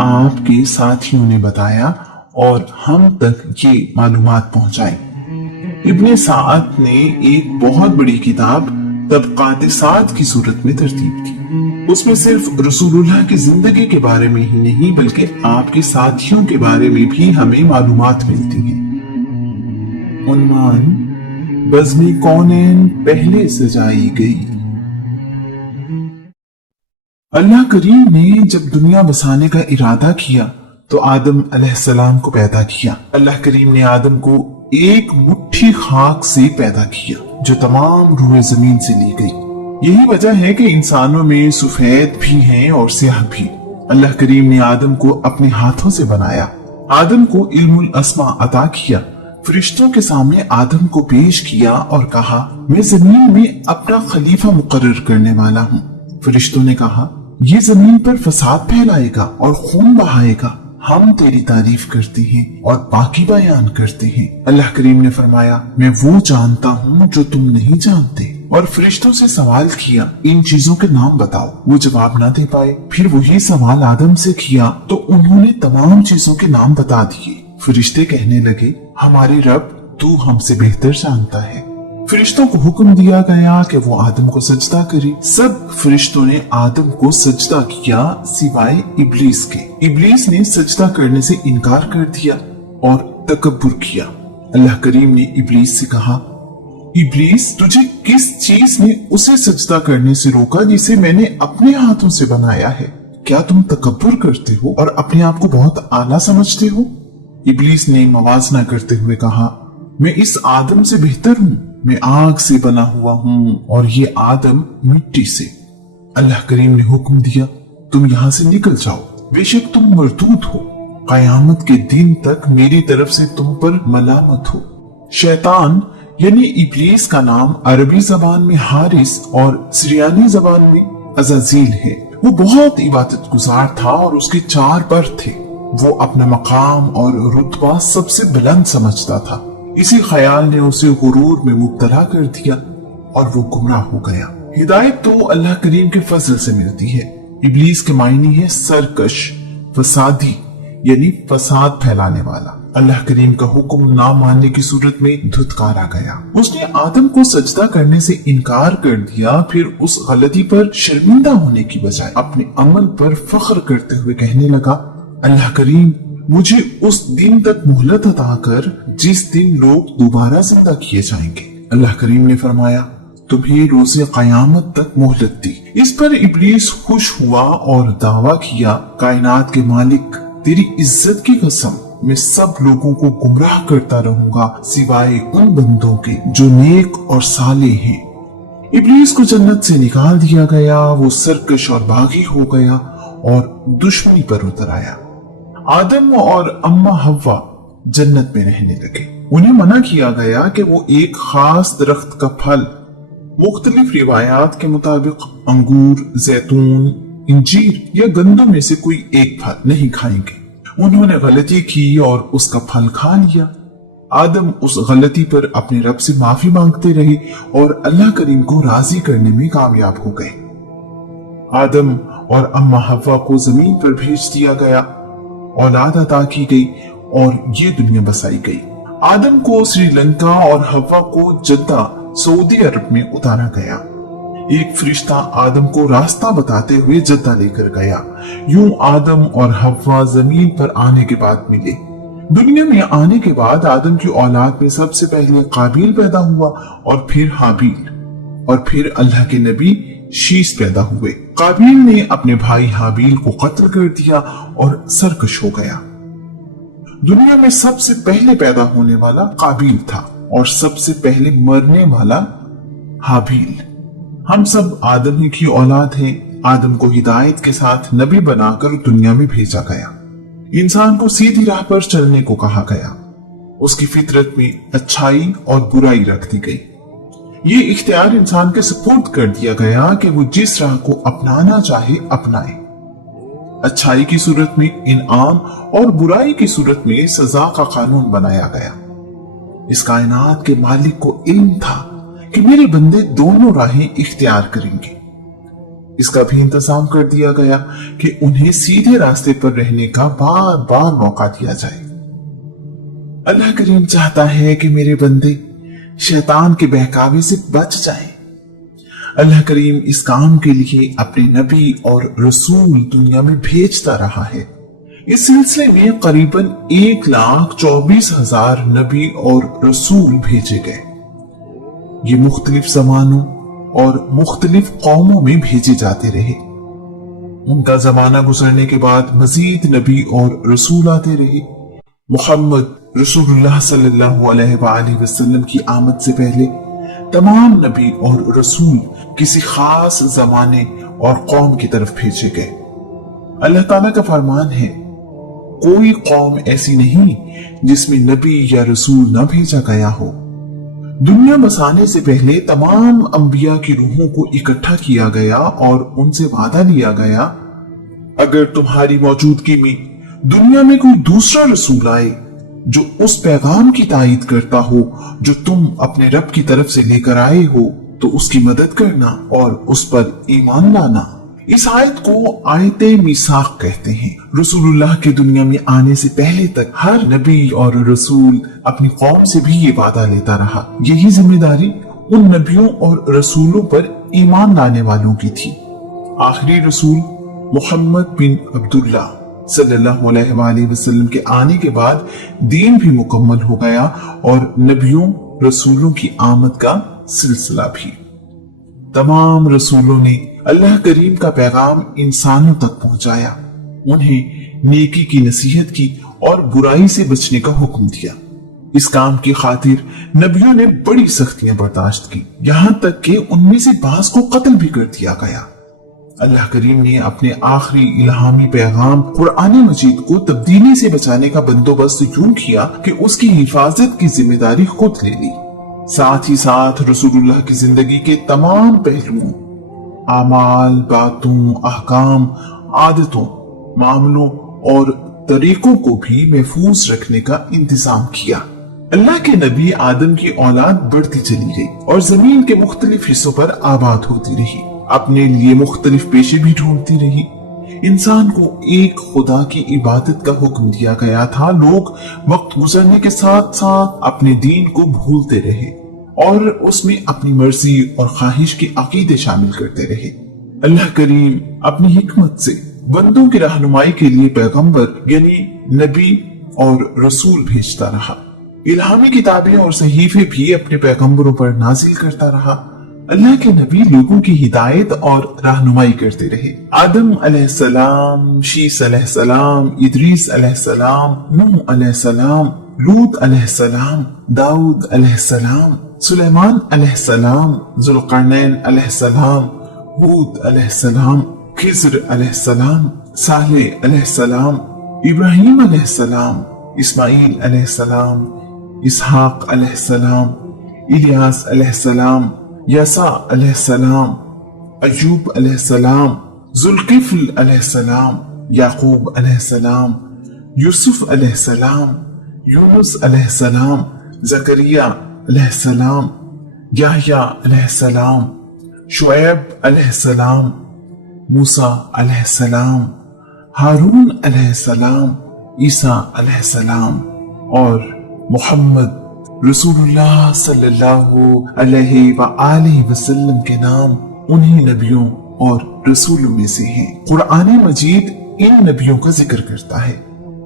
आपके साथियों ने बताया और हम तक ये मालूमात पहुंचाई। इब्ने साद ने एक बहुत बड़ी किताब तबक़ात साद की सूरत में तरतीब की। उसमें सिर्फ रसूलुल्लाह की जिंदगी के बारे में ही नहीं बल्कि आपके साथियों के बारे में भी हमें मालूमात मिलती हैं। उन्वान, बज़्म-ए कौनैन पहले सजाई गई। अल्लाह करीम ने जब दुनिया बसाने का इरादा किया तो आदम अलैहिस्सलाम को पैदा किया। अल्लाह करीम ने आदम को एक मुट्ठी खाक से पैदा किया जो तमाम रूह जमीन से ली गई। यही वजह है कि इंसानों में सफेद भी हैं और स्याह भी। अल्लाह करीम ने आदम को अपने हाथों से बनाया। आदम को इल्मुल अस्मा अता किया। फरिश्तों के सामने आदम को पेश किया और कहा, मैं जमीन में अपना खलीफा मुकर्रर करने वाला हूँ। फरिश्तों ने कहा, ये जमीन पर फसाद फैलाएगा और खून बहाएगा। हम तेरी तारीफ करते हैं और बाकी बयान करते हैं। अल्लाह करीम ने फरमाया, मैं वो जानता हूँ जो तुम नहीं जानते। और फरिश्तों से सवाल किया, इन चीजों के नाम बताओ। वो जवाब ना दे पाए। फिर वही सवाल आदम से किया तो उन्होंने तमाम चीजों के नाम बता दिए। फरिश्ते कहने लगे, हमारे रब, तू हमसे बेहतर जानता है। फरिश्तों को हुक्म दिया गया कि वो आदम को सजदा करे। सब फरिश्तों ने आदम को सजदा किया सिवाय इब्लीस के। इब्लीस ने सजदा करने से इनकार कर दिया और तकब्बुर किया। अल्लाह करीम ने इब्लीस से कहा, इब्लीस, तुझे किस चीज ने उसे सजदा करने से रोका जिसे मैंने अपने हाथों से बनाया है? क्या तुम तकब्बुर करते हो और अपने आप को बहुत आला समझते हो? इब्लीस ने मवाजना करते हुए कहा, मैं इस आदम से बेहतर हूँ। मैं आग से बना हुआ हूँ और ये आदम मिट्टी से। अल्लाह करीम ने हुक्म दिया, तुम यहाँ से निकल जाओ। बेशक तुम मरदूद हो। कयामत के दिन तक मेरी तरफ से तुम पर मलामत हो। शैतान यानी इब्लीस का नाम अरबी जबान में हारिस और सिरियानी जबान में अज़ाज़ील है। वो बहुत इबादत गुजार था और उसके 4 पर थे। वो अपना मकाम और रुतबा सबसे बुलंद समझता था। इसी ख्याल ने उसे गुरूर में मुब्तला कर दिया और वो गुमराह हो गया। हिदायत तो अल्लाह करीम के फजल से मिलती है। इब्लीस के मायने है सरकश, फसादी यानी फसाद फैलाने वाला। अल्लाह करीम का हुक्म ना मानने की सूरत में धुतकारा गया। उसने आदम को सजदा करने से इनकार कर दिया। फिर उस गलती पर शर्मिंदा होने की बजाय अपने अमल पर फख्र करते हुए कहने लगा, अल्लाह करीम, मुझे उस दिन तक मोहलत अता कर जिस दिन लोग दोबारा जिंदा किए जाएंगे। अल्लाह करीम ने फरमाया, तुम्हें रोज़े क़यामत तक मोहलत दी। इस पर इब्लीस खुश हुआ और दावा किया, कायनात के मालिक, तेरी इज्जत की कसम, मैं सब लोगों को गुमराह करता रहूंगा सिवाय उन बंदों के जो नेक और साले हैं। इब्लीस को जन्नत से निकाल दिया गया। वो सरकश और बागी हो गया और दुश्मनी पर उतर आया। आदम और अम्मा हव्वा जन्नत में रहने लगे। उन्हें मना किया गया कि वो एक खास दरख्त का फल, मुख्तलिफ रिवायात के मुताबिक अंगूर, जैतून, इंजीर या गंदम में से कोई एक फल नहीं खाएंगे। उन्होंने गलती की और उसका फल खा लिया। आदम उस गलती पर अपने रब से माफी मांगते रहे और अल्लाह करीम को राजी करने में कामयाब हो गए। आदम और अम्मा हव्वा को जमीन पर भेज दिया गया, औलाद अता की गई और ये दुनिया बसाई गई। आदम को श्रीलंका और हव्वा को जद्दा सऊदी अरब में उतारा गया। एक फरिश्ता आदम को रास्ता बताते हुए जद्दा लेकर गया। यूं आदम और हव्वा जमीन पर आने के बाद मिले। दुनिया में आने के बाद आदम की औलाद में सबसे पहले काबिल पैदा हुआ और फिर हाबील और फिर अल्लाह के नबी शीश पैदा हुए। काबिल ने अपने भाई हाबील को कत्ल कर दिया और सरकश हो गया। दुनिया में सबसे पहले पैदा होने वाला काबिल था और सबसे पहले मरने वाला हाबील। हम सब आदम ही की औलाद हैं। आदम को हिदायत के साथ नबी बनाकर दुनिया में भेजा गया। इंसान को सीधी राह पर चलने को कहा गया। उसकी फितरत में अच्छाई और बुराई रख दी गई। ये इख्तियार इंसान के सुपुर्द कर दिया गया कि वो जिस राह को अपनाना चाहे अपनाए। अच्छाई की सूरत में इनाम और बुराई की सूरत में सजा का कानून बनाया गया। इस कायनात के मालिक को इल्म था कि मेरे बंदे दोनों राहें इख्तियार करेंगे। इसका भी इंतजाम कर दिया गया कि उन्हें सीधे रास्ते पर रहने का बार बार मौका दिया जाए। अल्लाह करीम चाहता है कि मेरे बंदे शैतान के बहकावे से बच जाएं। अल्लाह करीम इस काम के लिए अपने नबी और रसूल दुनिया में भेजता रहा है। इस सिलसिले में करीबन 1,24,000 नबी और रसूल भेजे गए। ये मुख्तलिफ जमानों और मुख्तलिफ कौमों में भेजे जाते रहे। उनका जमाना गुजरने के बाद मजीद नबी और रसूल आते रहे। मोहम्मद रसूलुल्लाह सल्लल्लाहु अलैहि वसल्लम की आमद से पहले तमाम नबी और रसूल किसी खास जमाने और कौम की तरफ भेजे गए। अल्लाह ताला का फरमान है, कोई कौम ऐसी नहीं जिसमें नबी या रसूल न भेजा गया हो। दुनिया बसाने से पहले तमाम अंबिया की रूहों को इकट्ठा किया गया और उनसे वादा लिया गया, अगर तुम्हारी मौजूदगी में दुनिया में कोई दूसरा रसूल आए जो उस पैगाम की तायीद करता हो जो तुम अपने रब की तरफ से लेकर आए हो, तो उसकी मदद करना और उस पर ईमान लाना। इस आयत को आयते मीसाक कहते हैं। रसूलुल्लाह के दुनिया में आने से पहले तक हर नबी और रसूल अपनी कौम से भी ये वादा लेता रहा। यही जिम्मेदारी उन नबियों और रसूलों पर ईमान लाने वालों की थी। आखिरी रसूल मोहम्मद बिन अब्दुल्ला सल्लल्लाहु अलैहि वसल्लम के आने के बाद दीन भी मुकम्मल हो गया और नबियों रसूलों की आमद का सिलसिला भी। तमाम रसूलों ने अल्लाह करीम का पैगाम इंसानों तक पहुंचाया, उन्हें नेकी की नसीहत की और बुराई से बचने का हुक्म दिया। इस काम की खातिर नबियों ने बड़ी सख्तियां बर्दाश्त की, यहां तक कि उनमें से बाज को कत्ल भी कर दिया गया। अल्लाह करीम ने अपने आखिरी इल्हामी पैगाम कुरान मजीद को तब्दीली से बचाने का बंदोबस्त यूं किया कि उसकी हिफाजत की जिम्मेदारी खुद ले ली। साथ ही साथ रसूलुल्लाह की जिंदगी के तमाम पहलुओं, आमाल, बातों, अहकाम, आदतों, मामलों और तरीकों को भी महफूज रखने का इंतजाम किया। अल्लाह के नबी आदम की औलाद बढ़ती चली गई और जमीन के मुख्तलिफ हिस्सों पर आबाद होती रही, अपने लिए मुख्तलिफ पेशे भी ढूंढती रही। इंसान को एक खुदा की इबादत का हुक्म दिया गया था। लोग वक्त गुजरने के साथ साथ अपने दीन को भूलते रहे और उसमें अपनी मर्जी और ख्वाहिश के अकीदे शामिल करते रहे। अल्लाह करीम अपनी हिकमत से बंदों की रहनुमाई के लिए पैगंबर यानी नबी और रसूल भेजता रहा। इल्हामी किताबें और सहीफे भी अपने पैगंबरों पर नाजिल करता रहा। अल्लाह के नबी लोगों की हिदायत और रहनुमाई करते रहे। आदम अलैहिस्सलाम, शीस अलैहिस्सलाम, इदरीस अलैहिस्सलाम, नूह अलैहिस्सलाम, लूत अलैहिस्सलाम, दाऊद अलैहिस्सलाम, सुलेमान अलैहिस्सलाम, जुल्करनैन अलैहिस्सलाम, हूद अलैहिस्सलाम, खिज़्र अलैहिस्सलाम, सालेह अलैहिस्सलाम, इब्राहीम अलैहिस्सलाम, इस्माईल अलैहिस्सलाम, इसहाक अलैहिस्सलाम, इलियास अलैहिस्सलाम, यसा अलैहिस्सलाम, अय्यूब अलैहिस्सलाम, जुल्किफ्ल अलैहिस्सलाम, याकूब अलैहिस्सलाम, यूसुफ अलैहिस्सलाम, यूनुस अलैहिस्सलाम, जकरिया अलैहिस्सलाम, याह्या अलैहिस्सलाम, शुएब अलैहिस्सलाम, मूसा अलैहिस्सलाम, हारून अलैहिस्सलाम, ईसा अलैहिस्सलाम और मोहम्मद रसूलुल्लाह सल्लल्लाहु अलैहि वसल्लम के नाम उन्हीं नबियों और रसूलों में से हैं। कुरान मजीद इन नबियों का जिक्र करता है।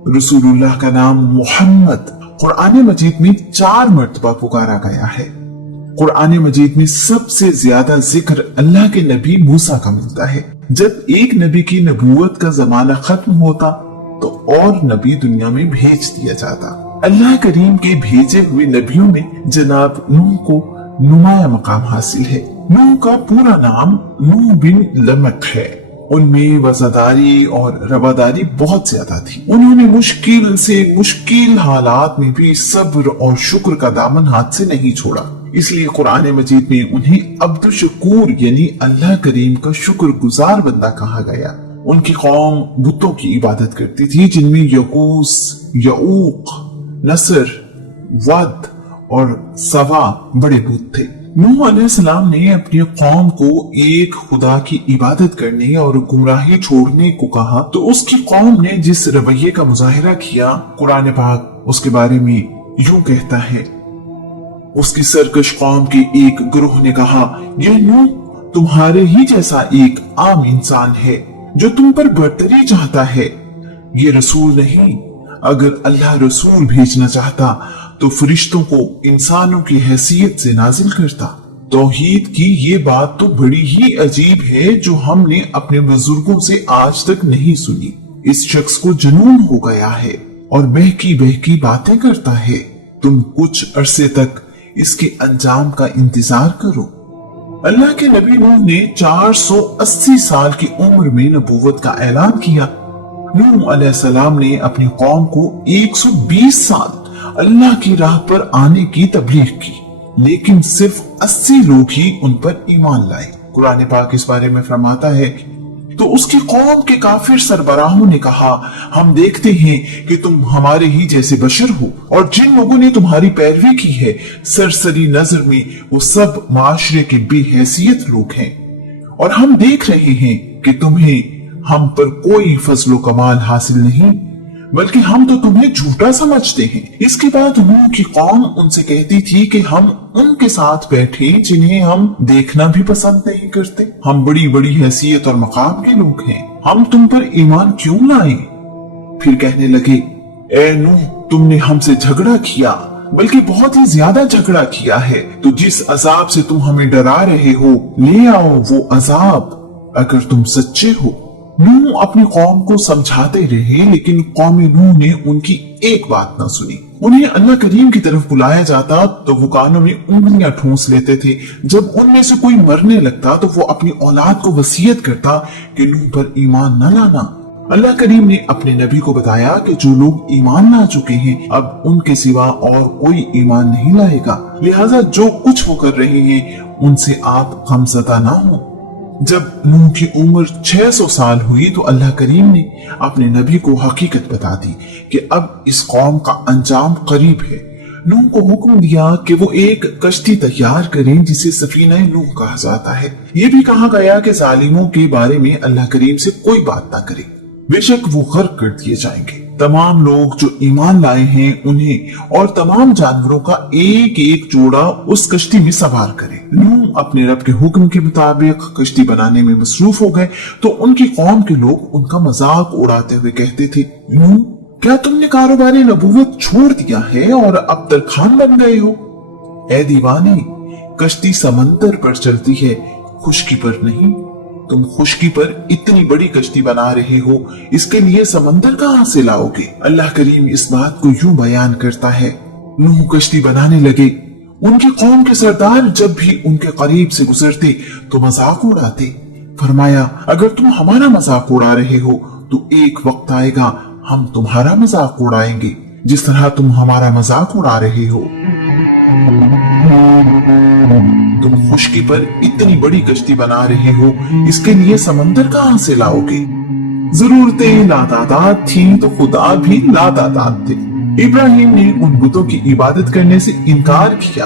रसूलुल्लाह का नाम मोहम्मद कुरान मजीद में 4 मर्तबा पुकारा गया है। कुरान मजीद में सबसे ज्यादा जिक्र अल्लाह के नबी मूसा का मिलता है। जब एक नबी की नबूवत का जमाना खत्म होता तो और नबी दुनिया में भेज दिया जाता। अल्लाह करीम के भेजे हुए नबियों में जनाब नूह को नुमाया मकाम हासिल है। नूह का पूरा नाम नूह बिन लमक है। उनमें वफादारी और रवादारी बहुत ज्यादा थी। उन्होंने मुश्किल से मुश्किल हालात में भी सब्र और शुक्र का दामन हाथ से नहीं छोड़ा। इसलिए कुरान मजीद में उन्हें अब्दुल शकूर यानी अल्लाह करीम का शुक्रगुजार बंदा कहा गया। उनकी कौम बुतों की इबादत करती थी जिनमें यगूस, यऊक, नसर, वद और सवा बड़े बुत थे। नूह अलैहिस्सलाम ने अपनी कौम को एक खुदा की इबादत करने और गुमराही छोड़ने को कहा, तो उसकी कौम ने जिस रवैये का मुजाहिरा किया, कुरान पाक उसके बारे में यूं कहता है, उसकी सरकश कौम के एक ग्रोह ने कहा, यह नूह तुम्हारे ही जैसा एक आम इंसान है जो तुम पर बर्तरी चाहता है। ये रसूल नहीं, अगर अल्लाह रसूल भेजना चाहता तो फरिश्तों को इंसानों की हैसियत से नाजिल करता। तौहीद की ये बात तो बड़ी ही अजीब है जो हमने अपने बुजुर्गों से आज तक नहीं सुनी। इस शख्स को जुनून हो गया है और बहकी बहकी बातें करता है। तुम कुछ अरसे तक इसके अंजाम का इंतजार करो। अल्लाह के नबी नूह ने 480 साल की उम्र में नबूवत का ऐलान किया। नूह अलैहिस्सलाम ने अपनी कौम को 120 साल अल्लाह की राह पर आने की तबलीग की, लेकिन सिर्फ 80 लोग ही उन पर ईमान लाए। कुरान पाक इस बारे में फरमाता है, तो उसकी कौम के काफिर सरबराहों ने कहा, हम देखते हैं कि तुम हमारे ही जैसे बशर हो और जिन लोगों ने तुम्हारी पैरवी की है, सरसरी नजर में वो सब माशरे के बेहैसियत लोग हैं और हम देख रहे हैं कि तुम्हें हम पर कोई फजलो कमाल हासिल नहीं, बल्कि हम तो तुम्हें झूठा समझते हैं। इसके बाद नूह की कौम उनसे कहती थी कि हम उनके साथ बैठे जिन्हें हम देखना भी पसंद नहीं करते। हम बड़ी बड़ी हैसियत और मकाम के लोग हैं, हम तुम पर ईमान क्यों लाए? फिर कहने लगे, ए नूह, तुमने हमसे झगड़ा किया, बल्कि बहुत ही ज्यादा झगड़ा किया है। तो जिस अजाब से तुम हमें डरा रहे हो, ले आओ वो अजाब अगर तुम सच्चे हो। नूह अपनी कौम को समझाते रहे, लेकिन कौम नूह ने उनकी एक बात न सुनी। उन्हें अल्लाह करीम की तरफ बुलाया जाता तो वो कानों में उंगलियां ठूंस लेते थे। जब उनमें से कोई मरने लगता तो वो अपनी औलाद को वसीयत करता कि नूह पर ईमान न लाना। अल्लाह करीम ने अपने नबी को बताया कि जो लोग ईमान ला चुके हैं, अब उनके सिवा और कोई ईमान नहीं लाएगा, लिहाजा जो कुछ वो कर रहे हैं उनसे आप गमज़दा ना हो। जब नूह की उम्र 600 साल हुई तो अल्लाह करीम ने अपने नबी को हकीकत बता दी कि अब इस कौम का अंजाम करीब है। नूह को हुक्म दिया कि वो एक कश्ती तैयार करें जिसे सफीना नूह कहा जाता है। ये भी कहा गया कि जालिमों के बारे में अल्लाह करीम से कोई बात ना करे, बेशक वो गर्क कर दिए जाएंगे। तमाम लोग जो ईमान लाए हैं उन्हें और तमाम जानवरों का एक एक जोड़ा उस कश्ती में सवार करें। नूह अपने रब के हुक्म के मुताबिक कश्ती बनाने में मसरूफ हो गए तो उनकी कौम के लोग उनका मजाक उड़ाते हुए कहते थे, नूह, क्या तुमने कारोबारी नबूवत छोड़ दिया है और अब तरखान बन गए हो? ए दीवाने, कश्ती समंदर पर चलती है, खुशकी पर नहीं। तुम खुशकी पर इतनी बड़ी कश्ती बना रहे हो, इसके लिए समंदर कहां से लाओगे? अल्लाह करीम इस बात को यूं बयान करता है, नूह कश्ती बनाने लगे। उनकी कौम के सरदार जब भी उनके करीब से गुजरते तो मजाक उड़ाते। फरमाया, अगर तुम हमारा मजाक उड़ा रहे हो तो एक वक्त आएगा हम तुम्हारा मजाक उड़ाएंगे, जिस तरह तुम हमारा मजाक उड़ा रहे हो। तुम खुशकी पर इतनी बड़ी कश्ती बना रहे हो, इसके लिए समंदर कहां से लाओगे? जरूरतें लातादाद थी तो खुदा भी लातादाद थे। इब्राहिम ने उन बुतों की इबादत करने से इनकार किया।